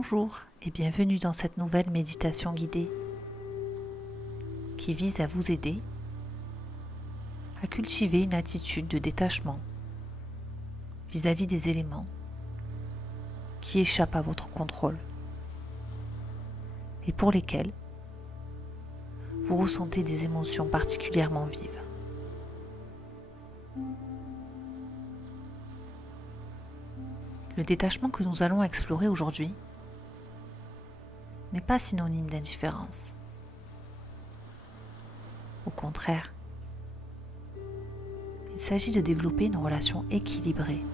Bonjour et bienvenue dans cette nouvelle méditation guidée qui vise à vous aider à cultiver une attitude de détachement vis-à-vis des éléments qui échappent à votre contrôle et pour lesquels vous ressentez des émotions particulièrement vives. Le détachement que nous allons explorer aujourd'hui n'est pas synonyme d'indifférence. Au contraire, il s'agit de développer une relation équilibrée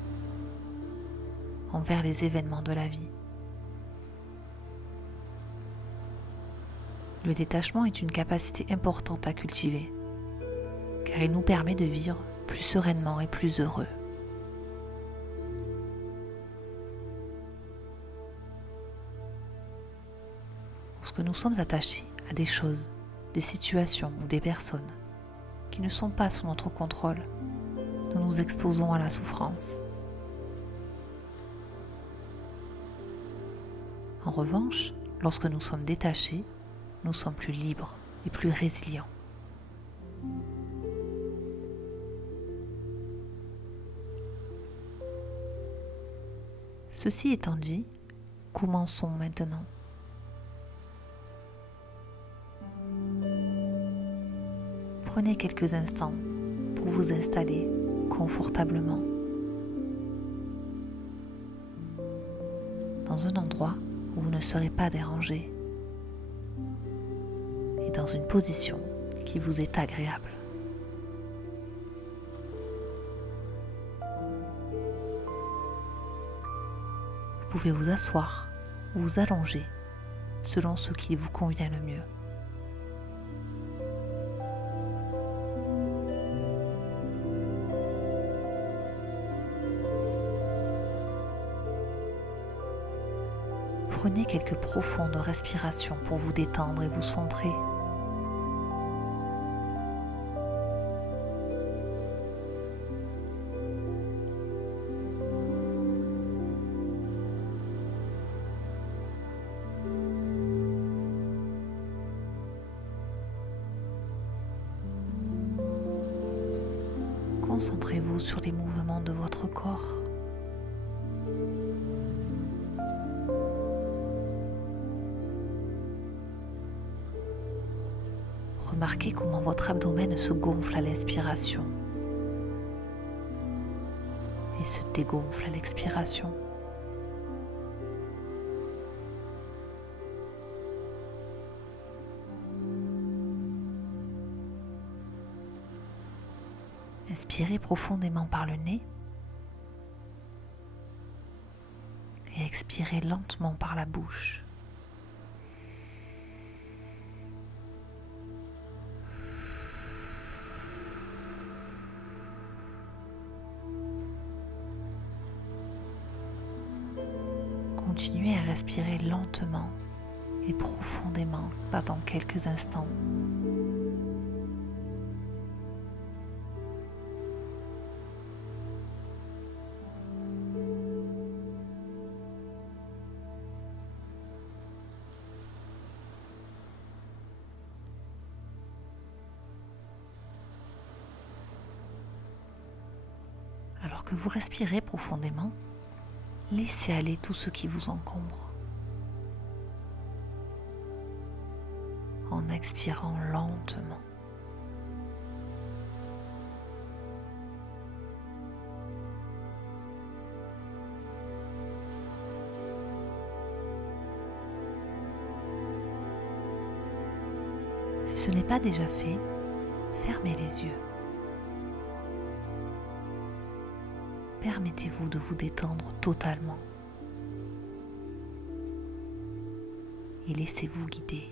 envers les événements de la vie. Le détachement est une capacité importante à cultiver, car il nous permet de vivre plus sereinement et plus heureux. Lorsque nous sommes attachés à des choses, des situations ou des personnes qui ne sont pas sous notre contrôle, nous nous exposons à la souffrance. En revanche, lorsque nous sommes détachés, nous sommes plus libres et plus résilients. Ceci étant dit, commençons maintenant. Prenez quelques instants pour vous installer confortablement dans un endroit où vous ne serez pas dérangé et dans une position qui vous est agréable. Vous pouvez vous asseoir ou vous allonger selon ce qui vous convient le mieux. Prenez quelques profondes respirations pour vous détendre et vous centrer. Concentrez-vous sur les mouvements de votre corps. Remarquez comment votre abdomen se gonfle à l'inspiration et se dégonfle à l'expiration. Inspirez profondément par le nez et expirez lentement par la bouche. Continuez à respirer lentement et profondément pendant quelques instants. Alors que vous respirez profondément, laissez aller tout ce qui vous encombre en expirant lentement. Si ce n'est pas déjà fait, fermez les yeux. Permettez-vous de vous détendre totalement et laissez-vous guider.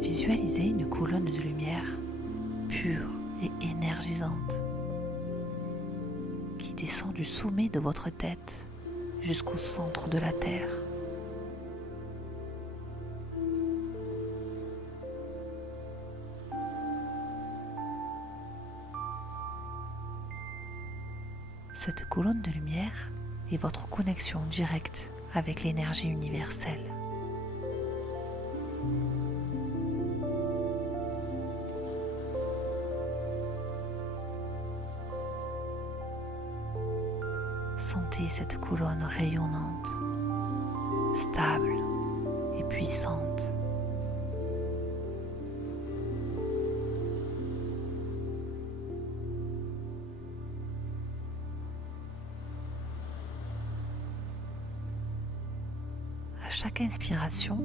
Visualisez une colonne de lumière pure et énergisante qui descend du sommet de votre tête jusqu'au centre de la terre. Cette colonne de lumière est votre connexion directe avec l'énergie universelle. Sentez cette colonne rayonnante, stable et puissante. À chaque inspiration,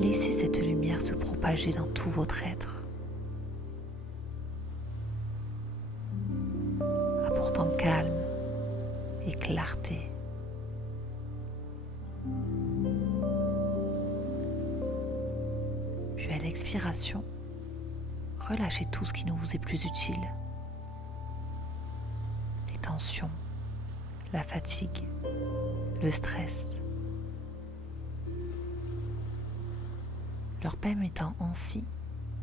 laissez cette lumière se propager dans tout votre être, apportant calme et clarté. Puis à l'expiration, relâchez tout ce qui ne vous est plus utile. Les tensions, la fatigue, le stress, leur permettant ainsi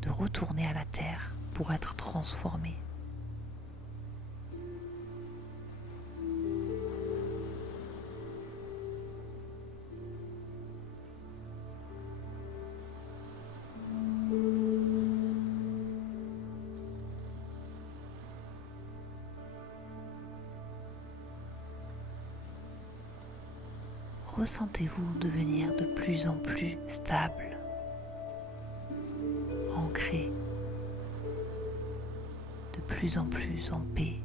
de retourner à la terre pour être transformés. Ressentez-vous devenir de plus en plus stable, ancré, de plus en plus en paix.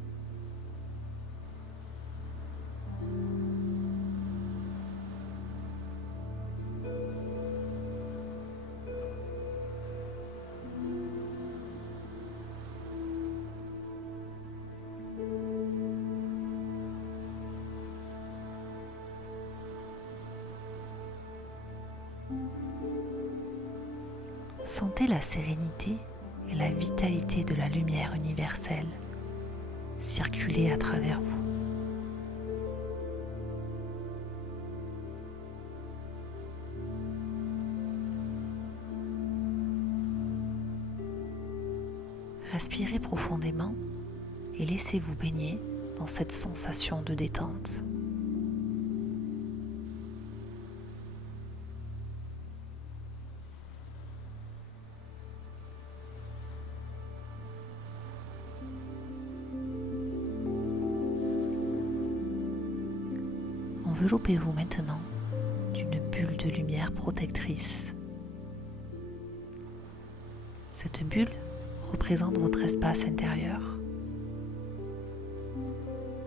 Sentez la sérénité et la vitalité de la lumière universelle circuler à travers vous. Respirez profondément et laissez-vous baigner dans cette sensation de détente. Enveloppez-vous maintenant d'une bulle de lumière protectrice. Cette bulle représente votre espace intérieur,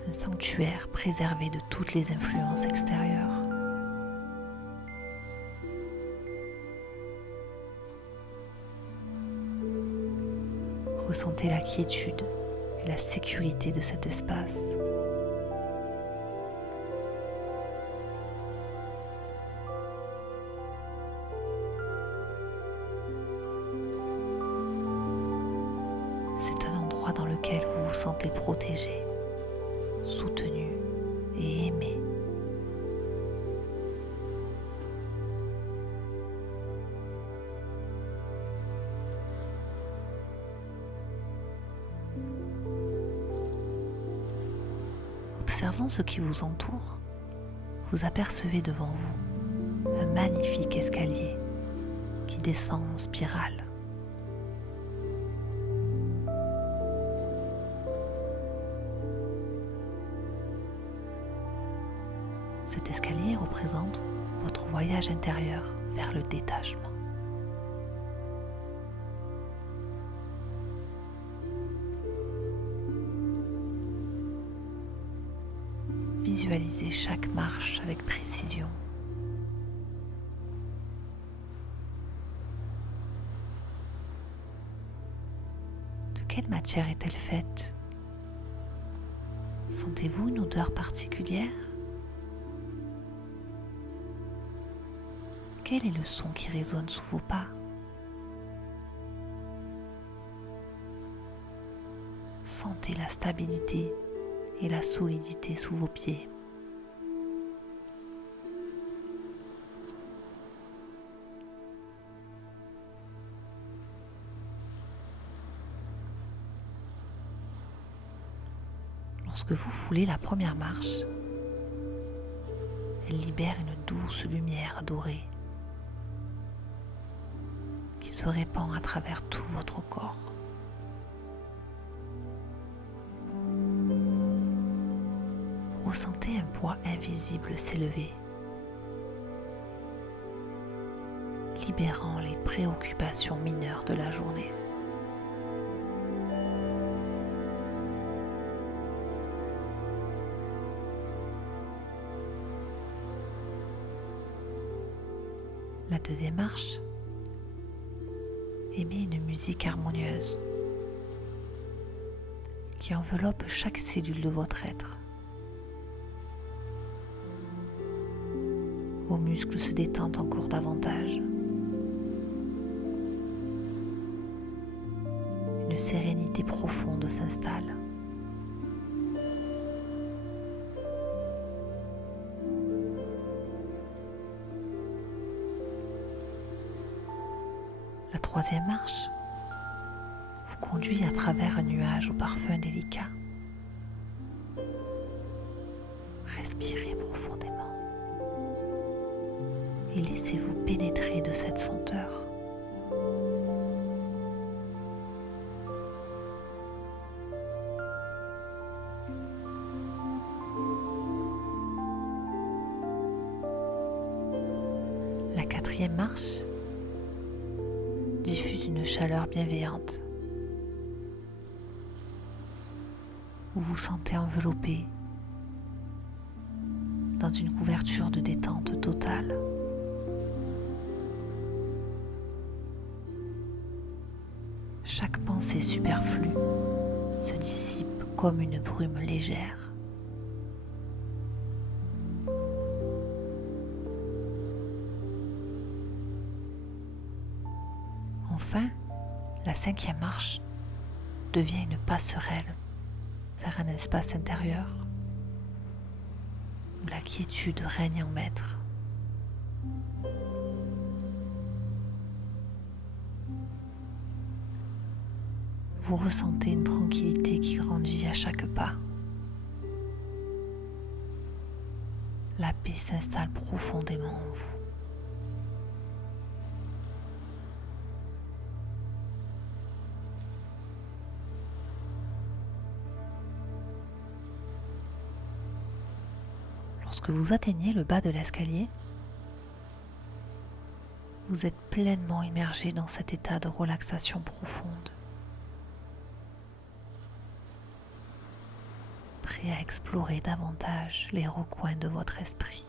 un sanctuaire préservé de toutes les influences extérieures. Ressentez la quiétude et la sécurité de cet espace. C'est un endroit dans lequel vous vous sentez protégé, soutenu et aimé. Observant ce qui vous entoure, vous apercevez devant vous un magnifique escalier qui descend en spirale. Cet escalier représente votre voyage intérieur vers le détachement. Visualisez chaque marche avec précision. De quelle matière est-elle faite? Sentez-vous une odeur particulière? Quel est le son qui résonne sous vos pas? Sentez la stabilité et la solidité sous vos pieds. Lorsque vous foulez la première marche, elle libère une douce lumière dorée qui se répand à travers tout votre corps. Vous ressentez un poids invisible s'élever, libérant les préoccupations mineures de la journée. La deuxième marche émet une musique harmonieuse qui enveloppe chaque cellule de votre être. Vos muscles se détendent encore davantage. Une sérénité profonde s'installe. La troisième marche vous conduit à travers un nuage au parfum délicat. Respirez profondément et laissez-vous pénétrer de cette senteur. La quatrième marche diffuse une chaleur bienveillante. Vous vous sentez enveloppé dans une couverture de détente totale. Chaque pensée superflue se dissipe comme une brume légère. Enfin, la cinquième marche devient une passerelle vers un espace intérieur où la quiétude règne en maître. Vous ressentez une tranquillité qui grandit à chaque pas. La paix s'installe profondément en vous. Lorsque vous atteignez le bas de l'escalier, vous êtes pleinement immergé dans cet état de relaxation profonde, prêt à explorer davantage les recoins de votre esprit.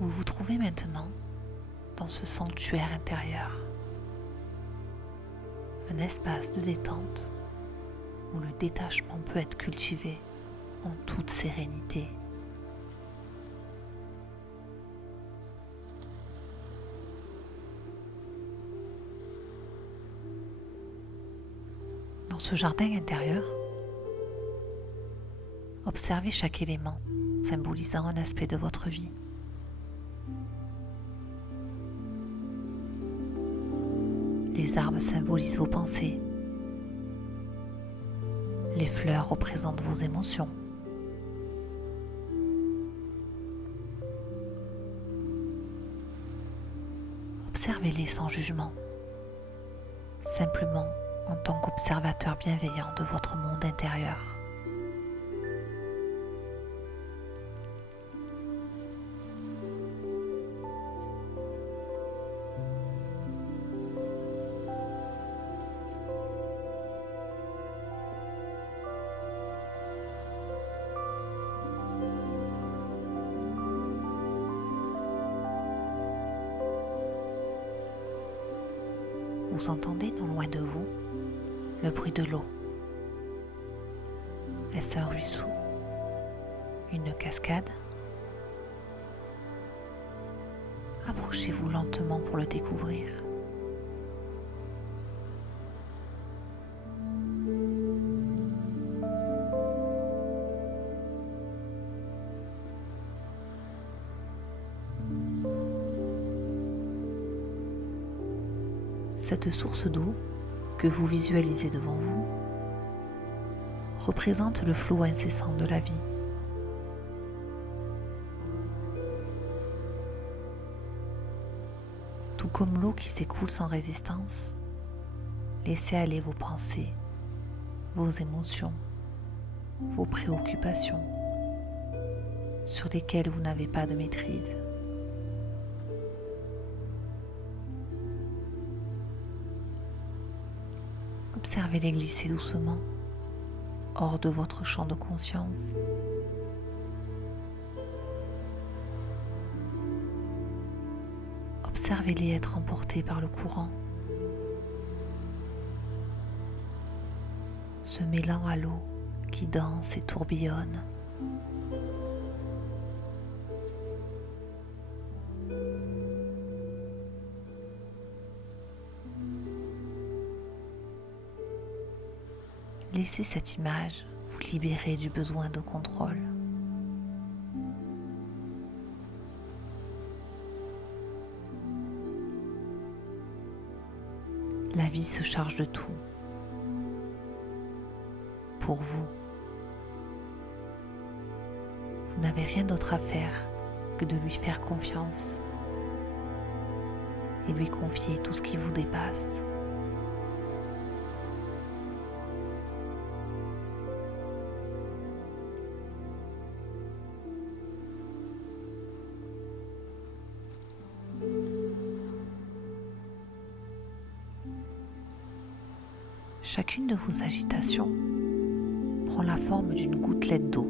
Vous vous trouvez maintenant dans ce sanctuaire intérieur, un espace de détente où le détachement peut être cultivé en toute sérénité. Dans ce jardin intérieur, observez chaque élément symbolisant un aspect de votre vie. Les arbres symbolisent vos pensées. Les fleurs représentent vos émotions. Observez-les sans jugement, simplement en tant qu'observateur bienveillant de votre monde intérieur. Vous entendez non loin de vous le bruit de l'eau. Est-ce un ruisseau? Une cascade? Approchez-vous lentement pour le découvrir. Cette source d'eau que vous visualisez devant vous représente le flot incessant de la vie. Tout comme l'eau qui s'écoule sans résistance, laissez aller vos pensées, vos émotions, vos préoccupations sur lesquelles vous n'avez pas de maîtrise. Observez-les glisser doucement hors de votre champ de conscience. Observez-les être emportés par le courant, se mêlant à l'eau qui danse et tourbillonne. Laissez cette image vous libérer du besoin de contrôle. La vie se charge de tout. Pour vous. Vous n'avez rien d'autre à faire que de lui faire confiance et lui confier tout ce qui vous dépasse. Chacune de vos agitations prend la forme d'une gouttelette d'eau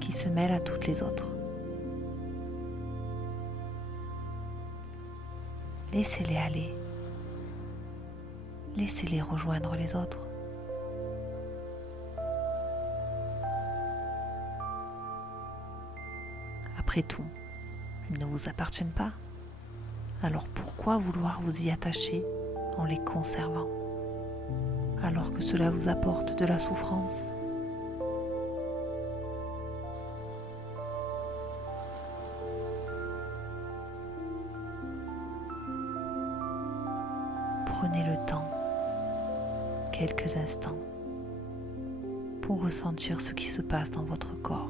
qui se mêle à toutes les autres. Laissez-les aller. Laissez-les rejoindre les autres. Après tout, ils ne vous appartiennent pas. Alors pourquoi vouloir vous y attacher en les conservant, alors que cela vous apporte de la souffrance? Prenez le temps, quelques instants, pour ressentir ce qui se passe dans votre corps.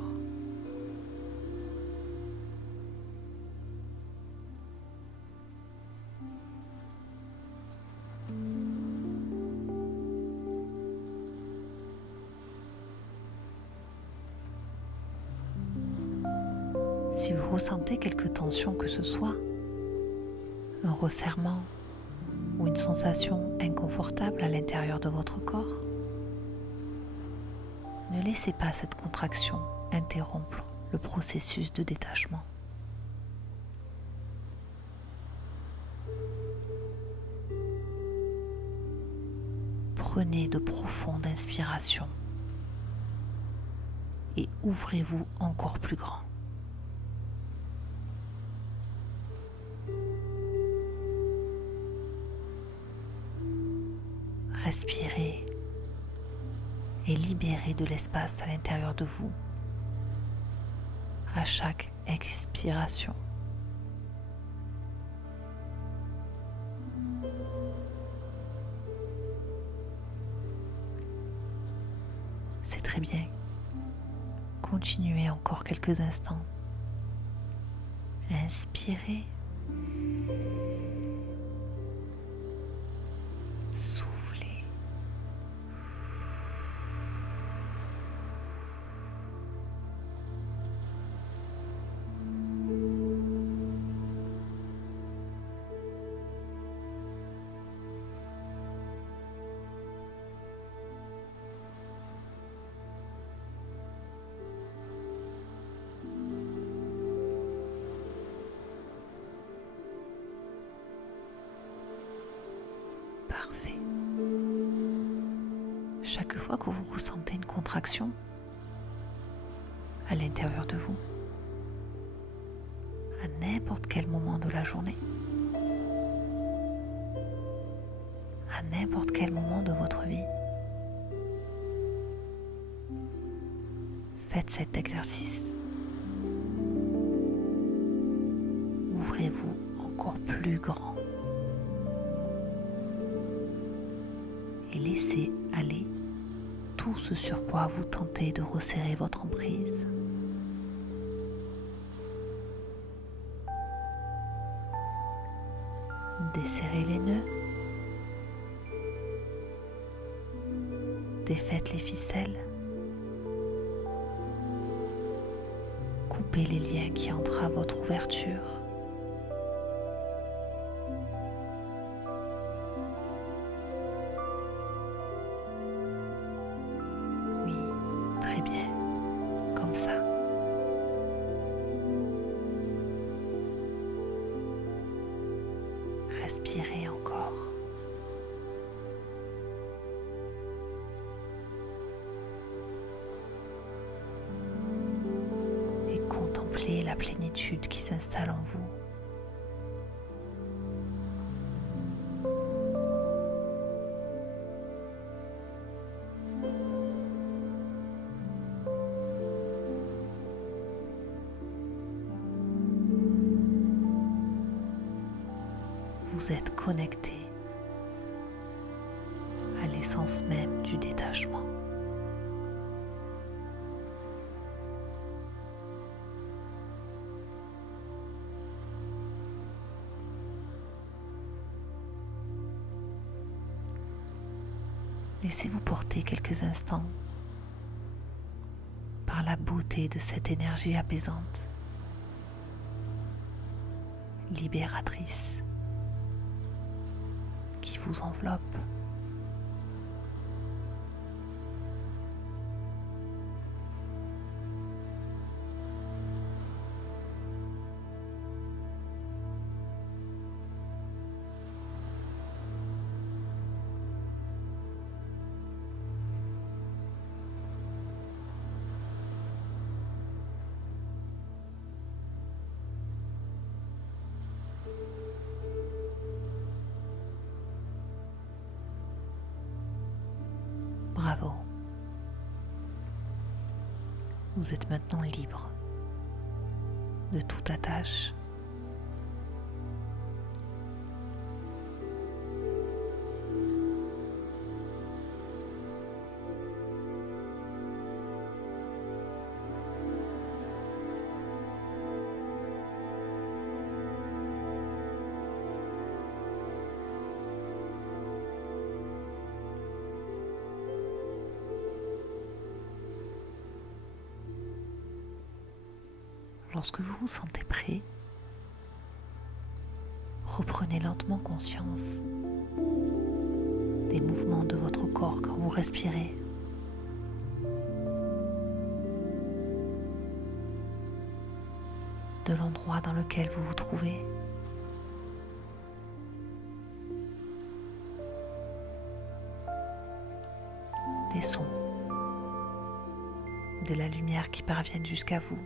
Si vous ressentez quelque tension que ce soit, un resserrement ou une sensation inconfortable à l'intérieur de votre corps, ne laissez pas cette contraction interrompre le processus de détachement. Prenez de profondes inspirations et ouvrez-vous encore plus grand. Respirez et libérez de l'espace à l'intérieur de vous à chaque expiration. C'est très bien. Continuez encore quelques instants. Inspirez. Soufflez. Parfait. Chaque fois que vous ressentez une contraction à l'intérieur de vous, à n'importe quel moment de la journée, à n'importe quel moment de votre vie, faites cet exercice. Ouvrez-vous encore plus grand. Et laissez aller tout ce sur quoi vous tentez de resserrer votre emprise. Desserrez les nœuds, défaites les ficelles, coupez les liens qui entravent votre ouverture. Oui, très bien, comme ça. Respirez encore. Et contemplez la plénitude qui s'installe en vous. Vous êtes connecté à l'essence même du détachement. Laissez-vous porter quelques instants par la beauté de cette énergie apaisante, libératrice, qui vous enveloppe. Bravo. Vous êtes maintenant libre de toute attache. Lorsque vous vous sentez prêt, reprenez lentement conscience des mouvements de votre corps quand vous respirez. De l'endroit dans lequel vous vous trouvez. Des sons, de la lumière qui parviennent jusqu'à vous.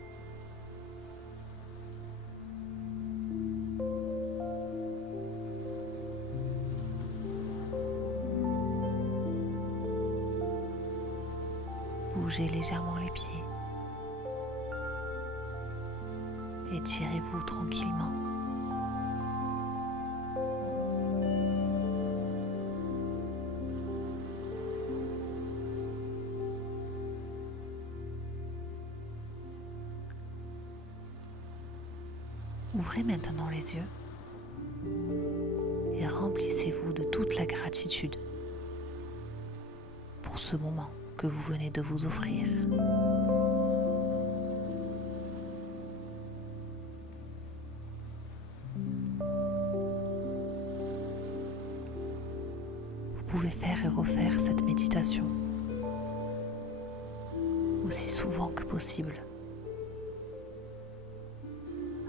Bougez légèrement les pieds. Étirez-vous tranquillement. Ouvrez maintenant les yeux et remplissez-vous de toute la gratitude pour ce moment que vous venez de vous offrir. Vous pouvez faire et refaire cette méditation aussi souvent que possible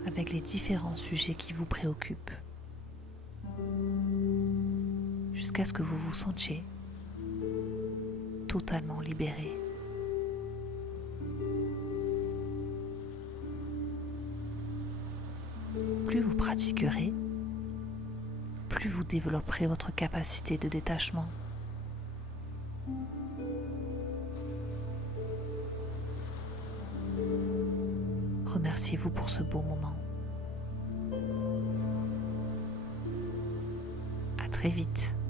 avec les différents sujets qui vous préoccupent jusqu'à ce que vous vous sentiez totalement libéré. Plus vous pratiquerez, plus vous développerez votre capacité de détachement. Remerciez-vous pour ce beau moment. très vite.